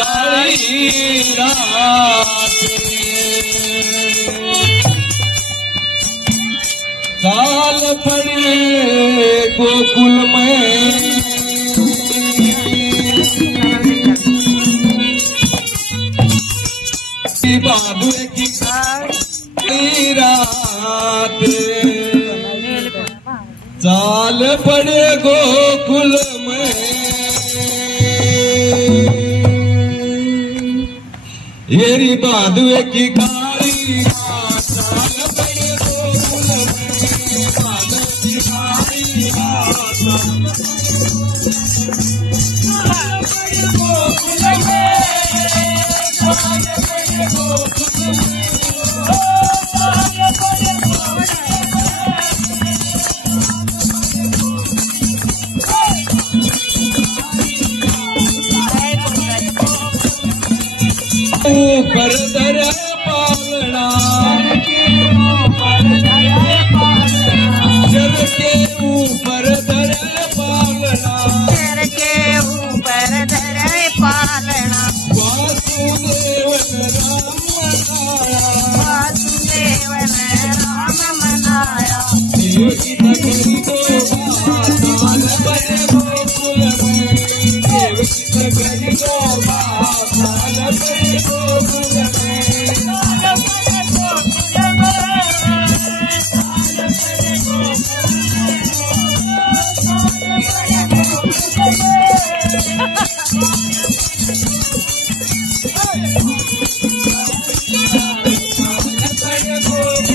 काली रात साल पड़े गोकुल में बाबू की काली रात साल पड़े गोकुल में येरी बादुए की काली रात साल पड़े गोकुल में बादुए की काली रात साल पड़े गोकुल में साल पड़े गोकुल में ऊपर दर पालना जल के ऊपर दर पालना वासुदेवन राम मनाया देवकी नगरी गोवा साल पड़े गोकुल में देवकी नगरी गोवा साल पड़े गोकुल में साल पड़े गोकुल में साल पड़े गोकुल में साल पड़े गोकुल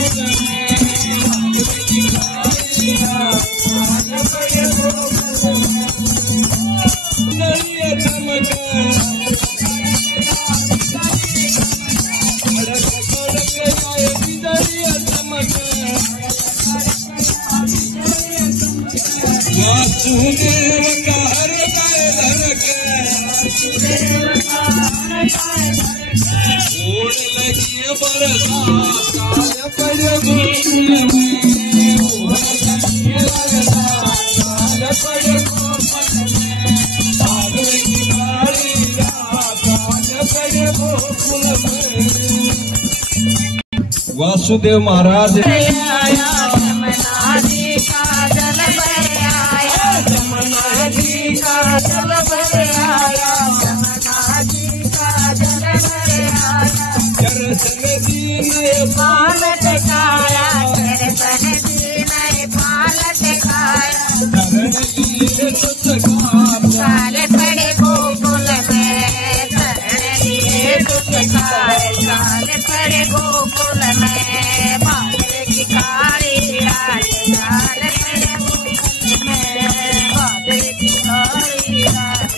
वासुदेव का हर ओढ़ लगी बरसात साल पड़े गोकुल में साल पड़े गोकुल में बादुए की काली रात साल पड़े गोकुल में वासुदेव महाराज साल पड़े गोकुल में साल पड़े गोकुल में बादुए की काली रात साल पड़े गोकुल में बादुए की काली रात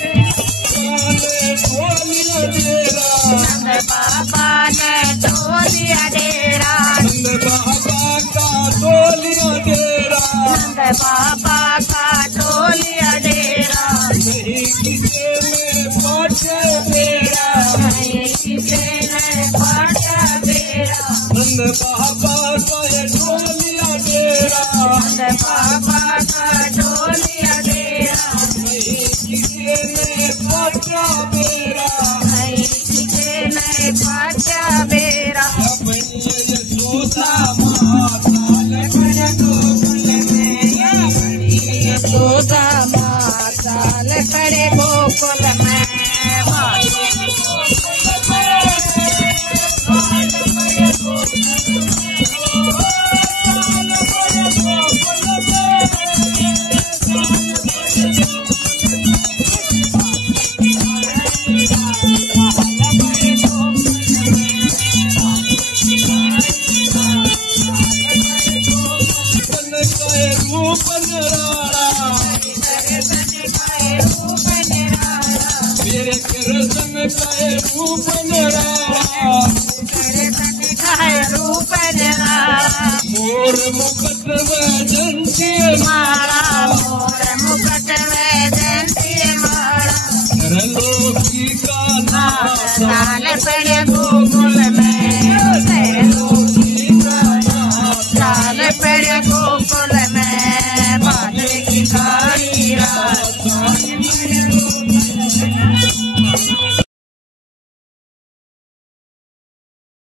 नंद बाबा ने डोलिया डेरा नंद बाबा का डोलिया डेरा नंद बाबा का डोलिया डेरा नहीं किसे में पाटे बेड़ा नहीं किसे में पाटा बेड़ा नंद बाबा का डोलिया डेरा नंद बाबा का डोलिया डेरा नहीं किसे में पाटा बेड़ा नहीं किसे में पाटा बेड़ा यशोदा माँ साल पड़े गोकुल में मोर मुकुट वैजंती मारा मोर मुकुट वैजंती मारा लोकी का नाम साल पड़े